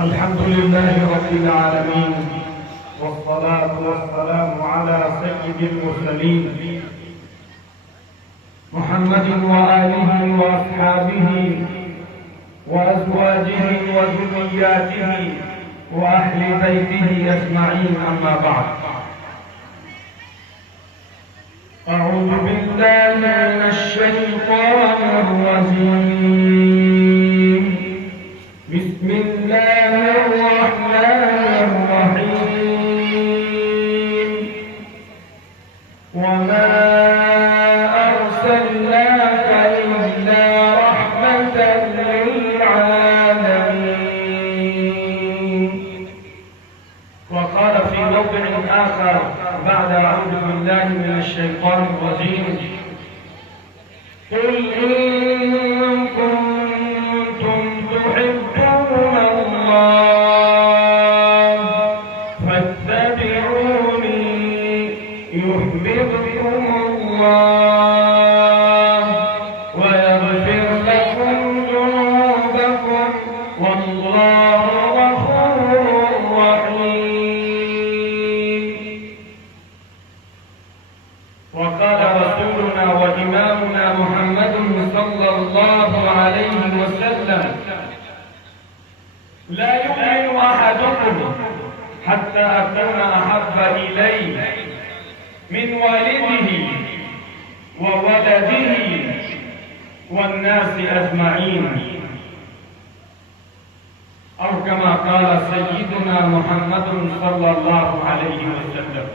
الحمد لله رب العالمين، والصلاة والسلام على سيد المرسلين محمد وآله وأصحابه وأزواجه وذرياته وأهل بيته أجمعين، أما بعد. أعوذ بالله من الشيطان الرجيم. بسم الله الرحمن الرحيم. وما أرسلناك إلا رحمة للعالمين. وقال في موضع آخر بعد أعوذ بالله من الشيطان الرجيم: قل إن كنتم تحبون الله فاتبعوني يحببكم الله ويغفر لكم ذنوبكم والله غفور رحيم. وقال رسولنا وإمامنا محمد صلى الله عليه وسلم: لا يؤمن أحدكم حتى أكون أحب إليه من والده وولده والناس أجمعين، أو كما قال سيدنا محمد صلى الله عليه وسلم.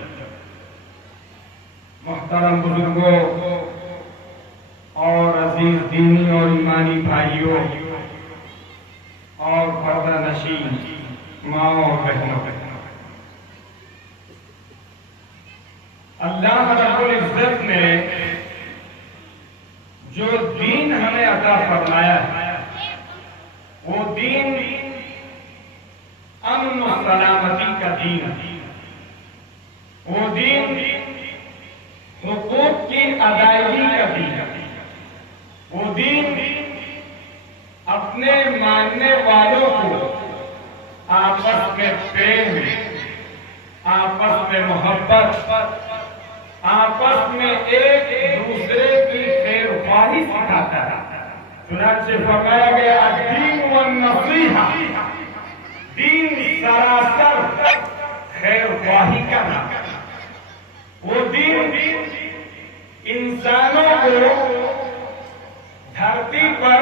محترم بزرگوں اور عزیز دینی اور ایمانی بھائیوں اور پردہ نشین ماں اور بہنوں، اللہ رب العزت نے جو دین ہمیں عطا فرمایا ہے وہ دین امن و سلامتی کا دین ہے. وہ دین حقوق کی ادائیگی کا دین ہے. وہ دین اپنے ماننے والوں کو آپس میں پریم، آپس میں محبت، آپس میں ایک دوسرے کی خیر خواہی سکھاتا ہے. چنانچہ فرمایا گیا: الدین والنصیحہ، دین سراسر خیر خواہی کا نام. وہ دین انسانوں کو دھرتی پر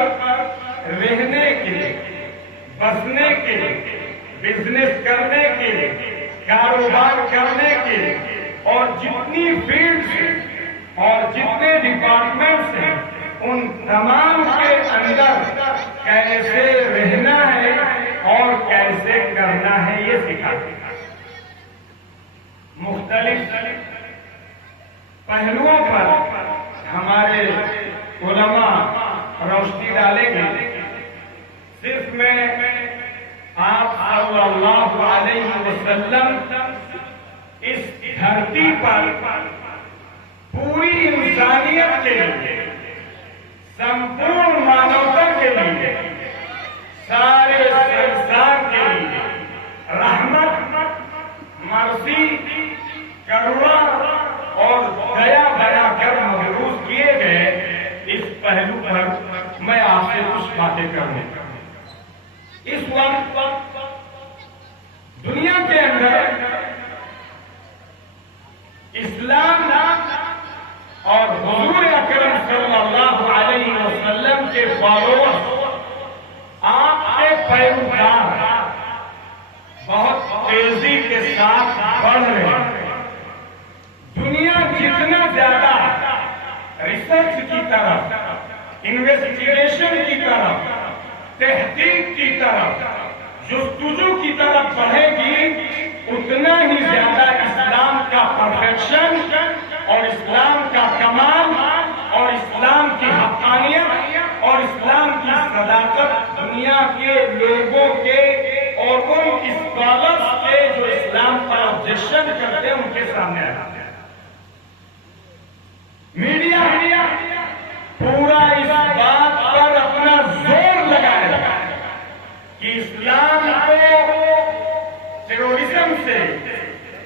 رہنے کے لیے، بسنے کے لیے، بزنس کرنے کے لیے، کاروبار کرنے کے لیے، اور جتنی فیلڈز اور جتنے ڈپارٹمنٹس ہیں ان تمام کے اندر کیسے رہنا ہے اور کیسے کرنا ہے یہ سکھاتے ہیں. مختلف پہلوؤں پر ہمارے علماء روشنی ڈالیں گے. صرف میں آپ صلی اللہ علیہ وسلم اس دھرتی پر پوری انسانیت کے لیے، سمپورن مانوتا کے لیے، سارے انسان کے لیے رحمت، مرضی، کروڑا اور دیا بنا کر مبعوث کیے گئے. اس پہلو پر میں آپ سے کچھ باتیں کروں. اس وقت دنیا کے اندر اسلام اور حضور اکرم صلی اللہ علیہ وسلم کے فالوورز، آپ کے پیروکار بہت تیزی کے ساتھ بڑھ رہے ہیں. دنیا جتنا زیادہ ریسرچ کی طرف، انویسٹیگیشن کی طرف، تحقیق کی طرف، جستجو کی طرف بڑھے گی، اتنا ہی زیادہ اسلام کا پرفیکشن اور اسلام کا کمال اور اسلام کی حقانیت اور اسلام کی صداقت دنیا کے لوگوں کے اور ان اسکالرز کے جو اسلام پر آبجیکشن کرتے ہیں ان کے سامنے آتا ہے. میڈیا پورا اس بات پر اپنا زور لگائے کہ اسلام کو ٹیرورزم سے،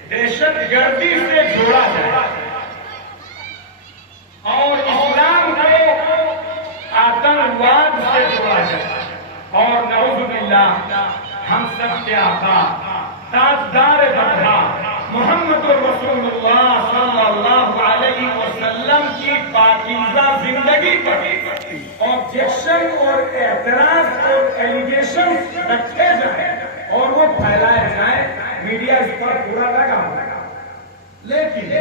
دہشت گردی سے جوڑا جائے اور اسلام کو آتنکواد سے جوڑا جائے، اور نعوذ باللہ ہم سب کے آقا تاجدار بقا محمد رسول اللہ صلی اللہ علیہ وسلم کی پاکیزہ زندگی پر آبجیکشن اور اعتراض اور ایلیگیشن رکھے جائیں اور وہ پھیلائے جائیں، میڈیا اس پر پورا لگا ہوگا، لیکن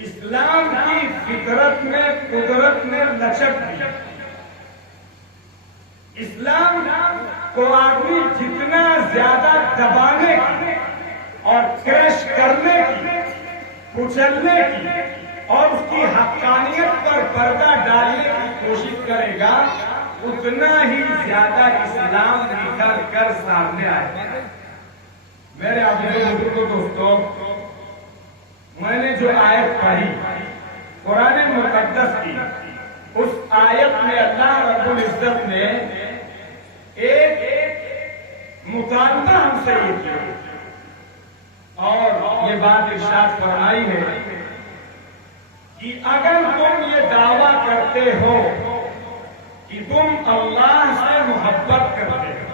اسلام کی فطرت میں قدرت میں لچک دی۔ اسلام کو آدمی جتنا زیادہ دبانے کی اور کریش کرنے کی، کچلنے کی اور اس کی حقانیت پر پردہ ڈالنے کی کوشش کرے گا، اتنا ہی زیادہ اسلام نکھر کر سامنے آئے گا۔ میرے عزیز بزرگوں دوستوں، میں نے جو آیت پڑھی قرآن مقدس کی، اس آیت میں اللہ رب العزت نے ایک مطالبہ ہم سے یہ کیا اور یہ بات ارشاد فرمائی ہے کہ اگر تم یہ دعویٰ کرتے ہو کہ تم اللہ سے محبت کرتے ہو،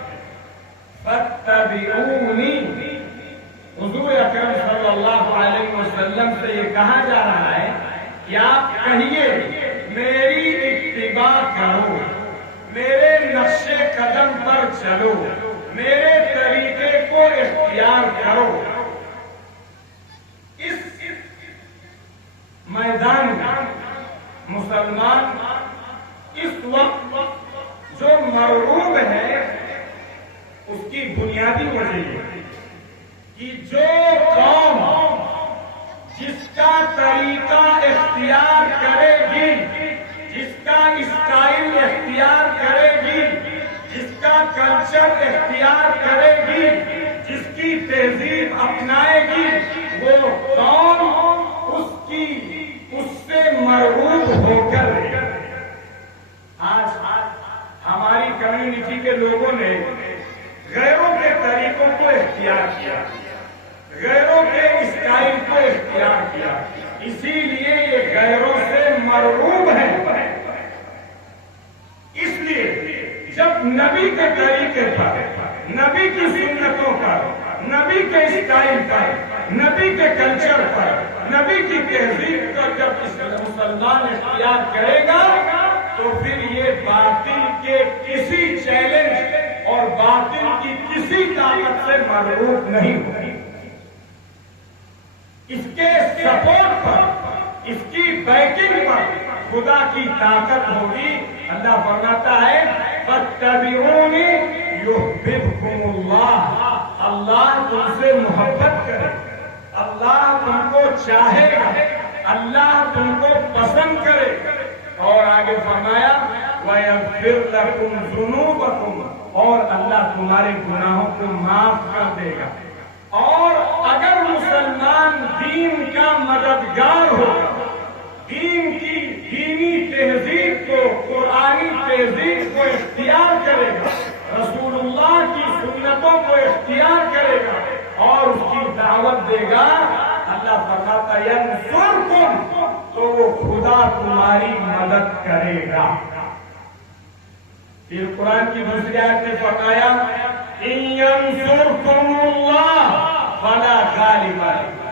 فاتبعونی، حضور اکرم صلی اللہ علیہ وسلم سے یہ کہا جا رہا ہے کہ آپ کہیے میری اتباع کرو، میرے نقش قدم پر چلو، میرے طریقے کو اختیار کرو۔ اس میدان میں مسلمان اس وقت جو مرعوب ہے، اس کی بنیادی وجہ یہ ہے کہ جو قوم جس کا طریقہ اختیار کرے گی، جس کا اسٹائل اختیار کرے گی، جس کا کلچر اختیار کرے گی، جس کی تہذیب اپنائے گی، وہ قوم اس سے مرعوب ہو کر رہے۔ آج ہماری کمیونٹی کے لوگوں نے غیروں کے طریقوں کو اختیار کیا، غیروں کے اسٹائل کو اختیار کیا، اسی لیے یہ غیروں سے مرعوب ہے۔ اس لیے جب نبی کے طریقے پر، نبی کی سنتوں پر، نبی کے اسٹائل پر، نبی کے کلچر پر، نبی کی تہذیب کا جب مسلمان اختیار کرے گا تو پھر یہ باطل کے کسی چیلنج اور باطل کی کسی طاقت سے مرعوب نہیں ہوگی۔ اس کے سپورٹ پر، اس کی بیکنگ پر خدا کی طاقت ہوگی۔ اللہ فرماتا ہے فاتبعونی یحببکم اللہ، اللہ تم سے محبت کرے، اللہ تم کو چاہے گا، اللہ تم کو پسند کرے، اور آگے فرمایا وَيَغْفِرْ لَكُمْ ذُنُوبَكُمْ، اور اللہ تمہارے گناہوں کو معاف کر دے گا۔ اور اگر مسلمان دین کا مددگار ہوگا، دین کی دینی تہذیب کو، قرآنی تہذیب کو اختیار کرے گا، رسول اللہ کی سنتوں کو اختیار کرے گا اور اس کی دعوت دے گا، اللہ فرماتا ہے ینصرکم، تو وہ خدا تمہاری مدد کرے گا۔ پھر قرآن کی دوسری آیت نے فرمایا ان ینصرکم اللہ فلا غالب لکم،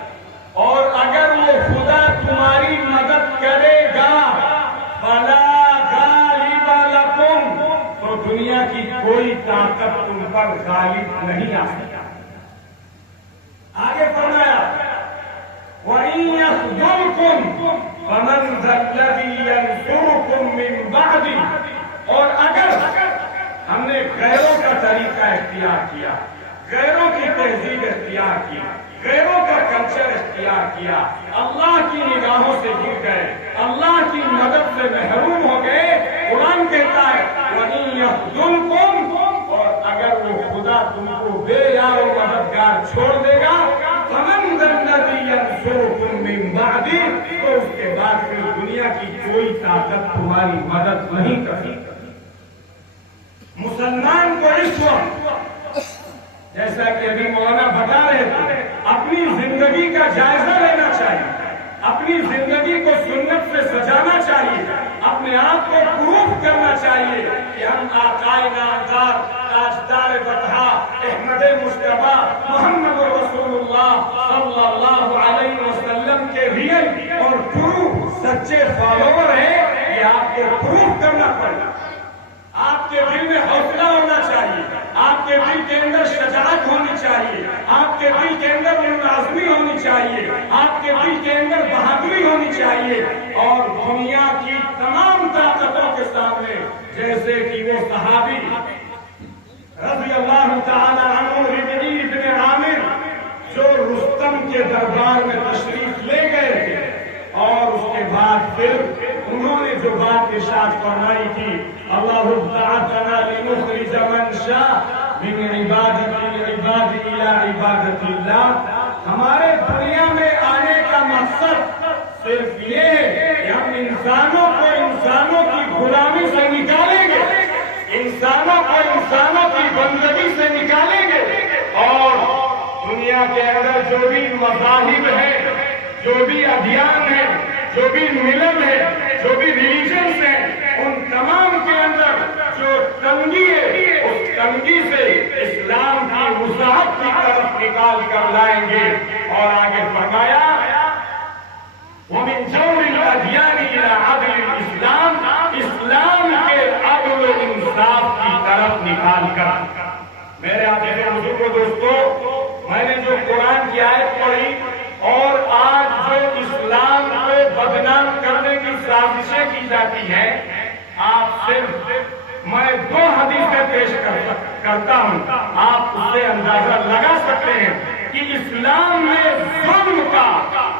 اور اگر وہ خدا تمہاری مدد کرے گا فلا غالب لکم، تو دنیا کی کوئی طاقت تم پر غالب نہیں آ سکتی۔ آگے فرمایا وَإِن يَخْذُلْكُمْ فَمَنْ ذَا الَّذِي يَنْصُرُكُمْ مِنْ بَعْدِهِ، اور اگر ہم نے غیروں کا طریقہ اختیار کیا، غیروں کی تہذیب اختیار کی، غیروں کا کلچر اختیار کیا، اللہ کی نگاہوں سے گر گئے، اللہ کی مدد سے محروم ہو گئے، قرآن کہتا ہے وَإِن يَخْذُلْكُمْ، اور اگر وہ خدا تم کو بے یار و مددگار چھوڑ دے گا، فَمَنْ ذَا الَّذِي يَنْصُرُكُمْ مِنْ بَعْدِهِ، تو اس کے بعد پھر دنیا کی کوئی طاقت تمہاری مدد نہیں کر سکتی۔ مسلمان کو اس وقت جیسا کہ ابھی مولانا بتا رہے تھے، اپنی زندگی کا جائزہ لینا چاہیے، اپنی زندگی کو سنت سے سجانا چاہیے، اپنے آپ کو پروف کرنا چاہیے کہ ہم آقائے نامدار تاجدار بطحا احمد مصطفیٰ محمد رسول اللہ صلی اللہ علیہ وسلم کے ریئل اور ٹرو سچے فالوور ہیں۔ یہ آپ کو پروف کرنا پڑے گا۔ آپ کے دل میں حوصلہ ہونا چاہیے، آپ کے دل کے اندر شجاعت ہونی چاہیے، آپ کے دل کے اندر مناظمی ہونی چاہیے، آپ کے دل کے اندر بہادری ہونی چاہیے، اور دنیا کی تمام طاقتوں کے سامنے جیسے کہ وہ صحابی رضی اللہ تعالی عنہ ربعی بن عامر جو رستم کے دربار میں تشریف لے گئے تھے، اور اس کے بعد پھر انہوں نے جو بات ارشاد فرمائی تھی، اللہ تعالی لنخرج من شاء من عباد الى عبادت اللہ، ہمارے دنیا میں آنے کا مقصد صرف یہ ہے کہ ہم انسانوں کو انسانوں کی غلامی سے نکالیں گے، انسانوں کو انسانوں کی بندگی سے نکالیں گے، اور دنیا کے اندر جو بھی مذاہب ہیں، جو بھی ادیان ہیں، جو بھی ملل ہے، جو بھی ریلیجنز ہیں، ان تمام کے اندر جو تنگی ہے، اس تنگی سے اسلام کی وسعت کی طرف نکال کر لائیں گے۔ اور آگے فرمایا وَمِن جَوْرِ الْأَدْيَانِ إِلَىٰ عَدْلِ الْإِسْلَامِ، اسلام کے عدل و انصاف کی طرف نکال کر۔ میرے عزیز حضور کو دوستو، میں نے جو قرآن کی آیت پڑھی اور آج جو اسلام کو بدنام کرنے کی سازشیں کی جاتی ہیں، آپ صرف میں 2 حدیثیں پیش کرتا ہوں، آپ اس سے اندازہ لگا سکتے ہیں کہ اسلام میں ظلم کا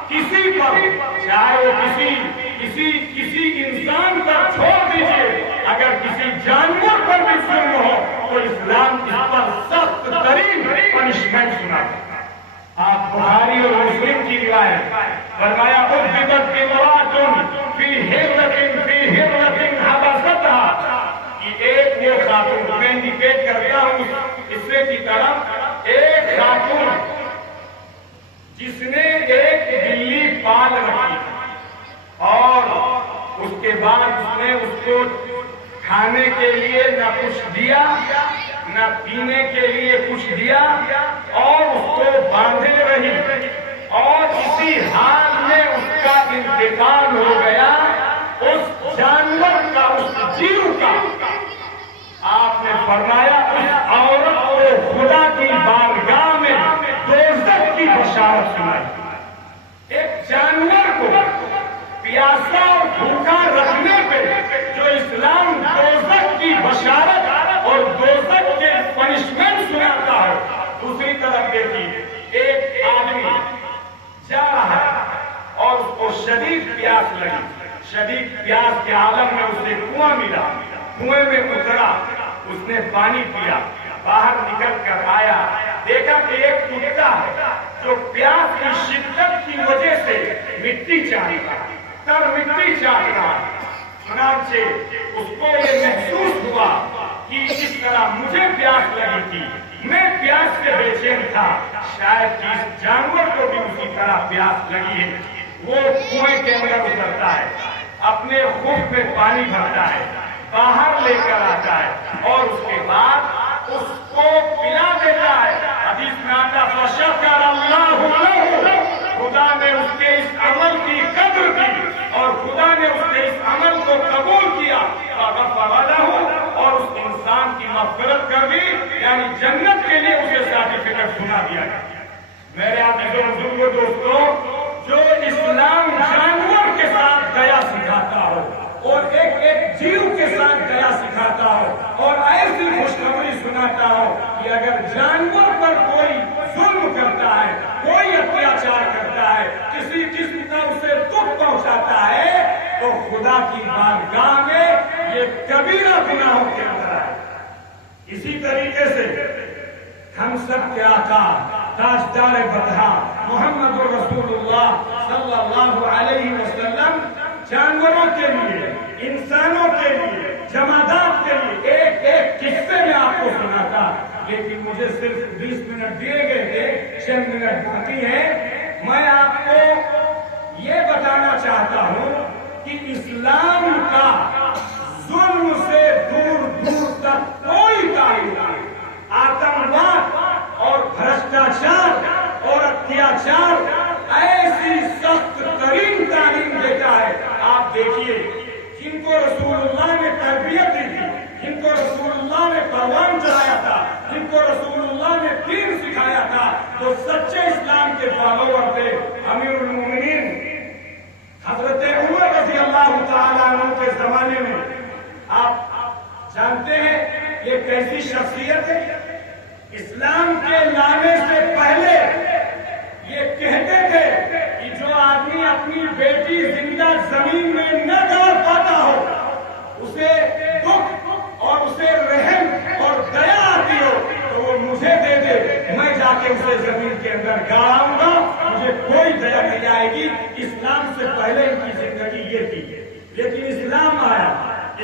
کسی پر، چاہے وہ کسی انسان پر چھوڑ دیجئے، اگر کسی جانور پر بھی ظلم ہو تو اسلام اس پر سخت ترین پنشمنٹ سناتا ہے۔ آپ بخاری اور مسلم کی روایت فرمایا اُبِّدَتْ امْرَأَةٌ فِي هِرَّةٍ حَبَسَتْهَا، کہ ایک وہ خاتون، میں انڈیکیٹ کرتا ہوں اس حصے کی طرف، ایک خاتون جس نے ایک بلی پال رکھی اور اس کے بعد اس نے اس کو کھانے کے لیے نہ کچھ دیا، نہ پینے کے لیے کچھ دیا، اور اس کو باندھے رہی، اور اسی حال میں اس کا انتقال ہو گیا، اس جانور کا، اس جیو کا۔ آپ نے فرمایا اس عورت کو خدا کی بارگاہ میں دوزخ کی بشارت سنائی۔ ایک جانور کو پیاسا اور بھوکا رکھنے پہ جو اسلام دوزخ کی بشارت اور دوزخ کے پنشمنٹ سناتا ہے، دوسری طرف دیکھیے، ایک آدمی جا رہا ہے اور اس کو شدید پیاس لگی، شدید پیاس کے عالم میں اسے کنواں ملا، کنویں میں اترا، اس نے پانی پیا، باہر نکل کر آیا، دیکھا کہ ایک کتا ہے جو پیاس کی شدت کی وجہ سے مٹی چاٹ رہا ہے، تر مٹی چاٹ رہا ہے۔ چنانچہ اس کو یہ محسوس ہوا کہ اس طرح مجھے پیاس لگی تھی، میں پیاس سے بے چین تھا، شاید اس جانور کو بھی اسی طرح پیاس لگی ہے۔ وہ کنویں کے اندر اترتا ہے، اپنے خف میں پانی بھرتا ہے، باہر لے کر آتا ہے، اور اس کے بعد اس کو پلا دیتا ہے۔ حدیث میں آتا فَشَكَرَ اللَّهُ لَهُ، خدا نے اس کے اس عمل کی قدر کی اور خدا نے اس کے اس عمل کو قبول کیا، فَغَفَرَ لَهُ، اور اس انسان کی مغفرت کر دی، یعنی جنت کے لیے اسے سرٹیفکیٹ سنا دیا گیا۔ میرے عزیز و بزرگوں دوستو، جو اسلام جانور کے ساتھ دیا سکھاتا ہو اور ایک جیو کے ساتھ دیا سکھاتا ہو اور ایسی خوشخبری سناتا ہو کہ اگر جانور پر کوئی ظلم کرتا ہے، کوئی اتیاچار کرتا ہے، کسی قسم کا اسے دکھ پہنچاتا ہے، تو خدا کی بارگاہ میں یہ کبیرہ گناہوں کے اندر ہے۔ اسی طریقے سے ہم سب کے آقا تاجدار بطحا محمد رسول اللہ صلی اللہ علیہ وسلم جانوروں کے لیے، انسانوں کے لیے، جمادات کے لیے ایک ایک قصے میں آپ کو سناتا، لیکن مجھے صرف 20 منٹ دیے گئے تھے، چند منٹ باقی ہیں۔ میں آپ کو یہ بتانا چاہتا ہوں کہ اسلام کا ظلم سے دور دور تک کوئی تعلق نہیں۔ آتنکواد اور بھرشٹاچار اور اتیاچار ایسی سخت ترین تعلیم دیتا ہے۔ آپ دیکھیے، جن کو رسول اللہ نے تربیت دی تھی، جن کو رسول اللہ نے پروان چڑھایا تھا، جن کو رسول اللہ نے دین سکھایا تھا، تو سچے اسلام کے فالوور تھے۔ امیر المومنین حضرت عمر رضی اللہ تعالیٰ عنہ کے زمانے میں آپ جانتے ہیں یہ کیسی شخصیت ہے۔ اسلام کے لانے سے پہلے یہ کہتے تھے کہ جو آدمی اپنی بیٹی زندہ زمین میں نہ ڈال پاتا ہو، اسے دکھ اور اسے رحم اور دیا آتی ہو، تو وہ مجھے دے دے، میں جا کے اسے زمین کے اندر گاڑوں گا، مجھے کوئی دیا نہیں آئے گی۔ اسلام سے پہلے ان کی زندگی یہ تھی، لیکن اسلام آیا،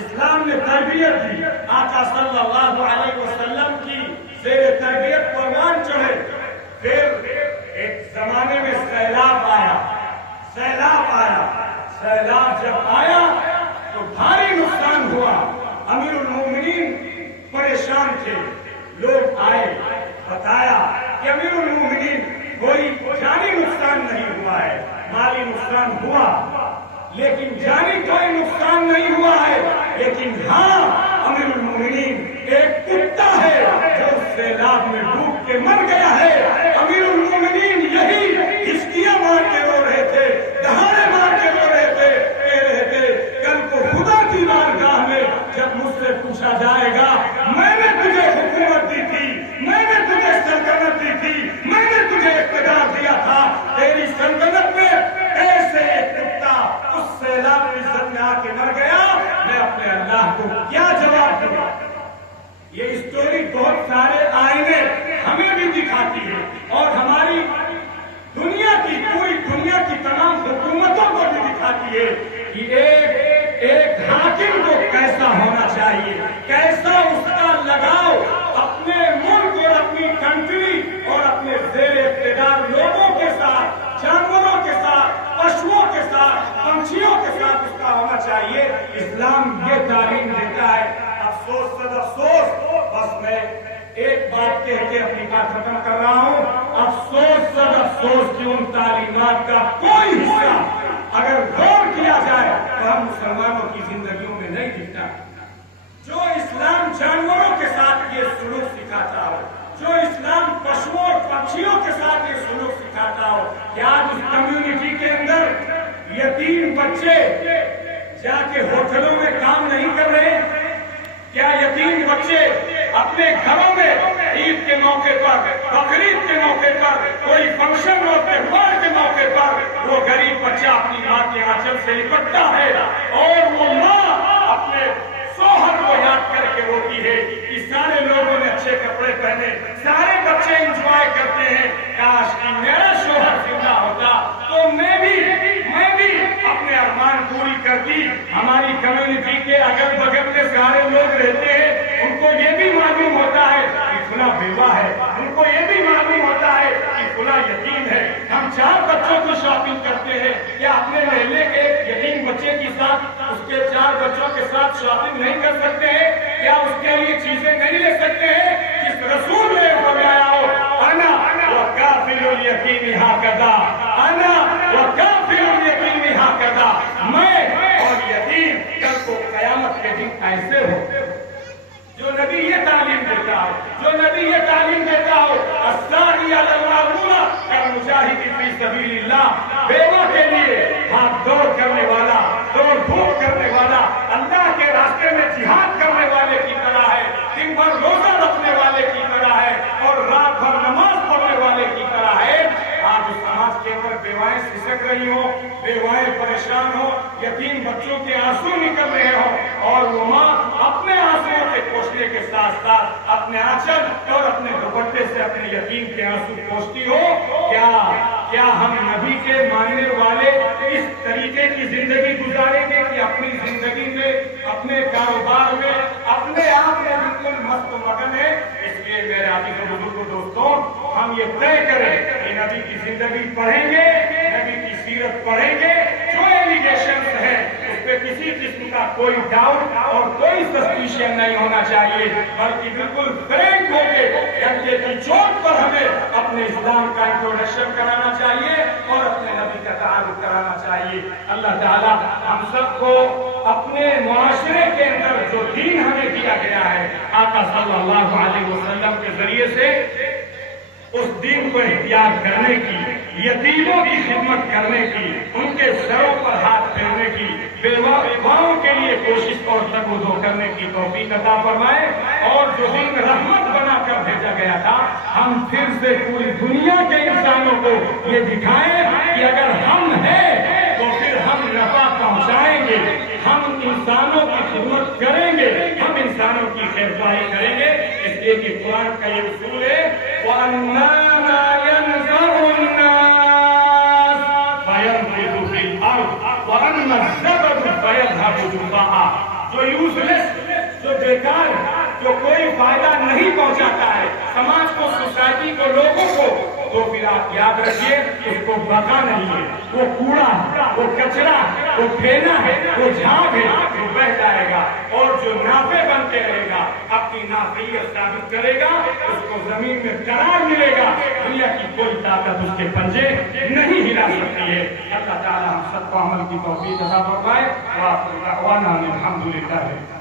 اسلام نے تربیت دی، آقا صلی اللہ علیہ وسلم کی زیر تربیت پروان چڑھے۔ پھر ایک زمانے میں سیلاب آیا، سیلاب جب آیا تو بھاری نقصان ہوا۔ امیر المومنین پریشان تھے، لوگ آئے، بتایا کہ امیر المومنین کوئی جانی نقصان نہیں ہوا ہے، مالی نقصان ہوا لیکن جانی کوئی نقصان نہیں ہوا ہے، لیکن ہاں امیر المومنین ایک کتا ہے جو سیلاب میں ڈوب کے مر گیا ہے۔ امیر المومنین یہی ہچکیاں مار کے رو رہے تھے، دہاڑے مار کے رو رہے تھے، کہہ رہے تھے کل کو خدا کی بارگاہ میں جب مجھ سے پوچھا جائے گا میں نے تجھے حکومت دی تھی، میں نے تجھے سلطنت دی تھی، میں نے تجھے اقتدار دیا تھا، تیری سلطنت میں ایسے ایک کتا اس سیلاب کی عزت میں آ کے مر گیا، میں اپنے اللہ کو کیا جواب دوں؟ یہ اسٹوری بہت سارے آئینے ہمیں بھی دکھاتی ہے اور ہماری دنیا کی، پوری دنیا کی تمام حکومتوں کو بھی دکھاتی ہے کہ ایک حاکم کو کیسا ہونا چاہیے، کیسا اس کا لگاؤ اپنے ملک اور اپنی کنٹری اور اپنے زیر اقتدار لوگوں کے ساتھ، جانوروں کے ساتھ، پشوؤں کے ساتھ، پنچھیوں کے ساتھ اس کا ہونا چاہیے۔ اسلام یہ تعلیم دیتا ہے۔ افسوس صد افسوس، بس میں ایک بات کہہ کے اپنی بات ختم کر رہا ہوں، افسوس صد افسوس کہ ان تعلیمات کا کوئی حصہ اگر غور کیا جائے تو ہم مسلمانوں کی زندگیوں میں نہیں دکھتا۔ جو اسلام جانوروں کے ساتھ یہ سلوک سکھاتا ہو، جو اسلام پشوؤں اور پنچھیوں کے ساتھ یہ سلوک سکھاتا ہو، کیا آج اس کمیونٹی کے اندر یتیم بچے جا کے ہوٹلوں میں کام نہیں کر رہے؟ کیا یتیم بچے اپنے گھروں میں عید کے موقع پر، بقرعید کے موقع پر، کوئی فنکشن اور تہوار کے موقع پر وہ غریب بچہ اپنی ماں کے آنچل سے لپٹتا ہے اور وہ ماں اپنے شوہر کو یاد کر کے روتی ہے کہ سارے لوگوں نے اچھے کپڑے پہنے، سارے بچے انجوائے کرتے ہیں، کاش کہ میرا شوہر زندہ ہوتا تو میں بھی اپنے ارمان پوری کرتی۔ ہماری کمیونٹی کے اگل بغل میں سارے لوگ رہتے ہیں، ان کو یہ بھی معلوم ہوتا ہے کہ فلاں بیوہ ہے، ان کو یہ بھی معلوم ہوتا ہے کہ فلاں یتیم ہے۔ ہم 4 بچوں کی شاپنگ کرتے ہیں، کیا اپنے محلے کے یتیم بچے کے ساتھ، اس کے 4 بچوں کے ساتھ شاپنگ نہیں کر سکتے ہیں؟ کیا اس کے لیے چیزیں نہیں لے سکتے ہیں؟ جس رسول نے فرمایا ہو انا وکافل الیتیم ھکذا، انا وکافل الیتیم ھکذا، میں اور یتیم کل کو قیامت کے دن ایسے ہو۔ جو نبی یہ تعلیم دیتا ہو، جو نبی یہ تعلیم دیتا ہو، الساعی علی المعمورہ کالمجاہد فی سبیل اللہ، بیوہ کے لیے ہاتھ دوڑ کرنے والا، دوڑ دھوپ کرنے والا، اللہ کے راستے میں جہاد کرنے والے کی طرح ہے، دن بھر روزہ رکھنے والے کی طرح ہے اور رات بھر نماز پڑھنے والے کی طرح ہے۔ آج اس سماج کے اندر بیوائیں سسک رہی ہوں، بیوائیں پریشان ہوں، یتیم بچوں کے آنسو نکل رہے ہوں اور وہ ماں اپنے آنسوؤں کے پوچھنے کے ساتھ ساتھ اپنے آنچل اور اپنے دوپٹے سے اپنے یتیم کے آنسو پوچھتی ہو۔ کیا ہم نبی کے ماننے والے اس طریقے کی زندگی گزاریں گے کہ اپنی زندگی میں، اپنے کاروبار میں، اپنے اپنے آپ میں بالکل مست و مگن ہے. اس لیے میرے عزیز و بزرگوں دوستوں، ہم یہ طے کریں کہ نبی کی زندگی پڑھیں گے، نبی کی سیرت پڑھیں گے، جو ایلیگیشنز ہیں اس پہ کسی قسم کا کوئی ڈاؤٹ اور کوئی سسپیشن نہیں ہونا چاہیے، بلکہ بالکل فرینک ہو کے ڈنڈے کی چوٹ پر ہمیں اپنے اسلام کا انٹروڈکشن کرانا چاہیے اور اپنے نبی کا تعارف کرانا چاہیے. اللہ تعالیٰ ہم سب کو اپنے معاشرے کے اندر جو دین ہمیں دیا گیا ہے آقا صلی اللہ علیہ وسلم کے ذریعے سے، اس دین کو اختیار کرنے کی، یتیموں کی خدمت کرنے کی، ان کے سروں پر ہاتھ پھیرنے کی، بیواؤں کے لیے کوشش اور تگودو کرنے کی توفیق عطا فرمائے. اور جو دین رحمت بنا کر بھیجا گیا تھا، ہم پھر سے پوری دنیا کے انسانوں کو یہ دکھائیں کہ اگر ہم ہیں تو پھر ہم نفع پہنچائیں گے، ہم انسانوں کی خدمت کریں گے، ہم انسانوں کی خیرخواہی کریں گے. اس لیے کہ قرآن کا یہ اصول ہے وَأَنَّا مَا يَنْفَعُ النَّاسَ فَيَنْفِذُ فِي الْأَرْضِ وَأَنَّا الزَّبَدُ فَيَذْهَبُ جُفَاءً. جو یوزلیس، جو بیکار، جو کوئی فائدہ نہیں پہنچاتا ہے سماج کو، سوسائٹی کو، لوگوں کو، تو پھر آپ یاد رکھیے اس کو بقا نہیں ہے. وہ کوڑا، وہ کچرا، وہ پھینا ہے، وہ جھاگ ہے، وہ بہ جائے گا. اور جو نافع بن کے رہے گا، اپنی نافعیت ثابت کرے گا، اس کو زمین میں قرار ملے گا. دنیا کی کوئی طاقت اس کے پنجے نہیں ہلا سکتی ہے. اللہ تعالیٰ ہم سب کو عمل کی توفیق عطا فرمائے. وآخر دعوانا الحمدللہ.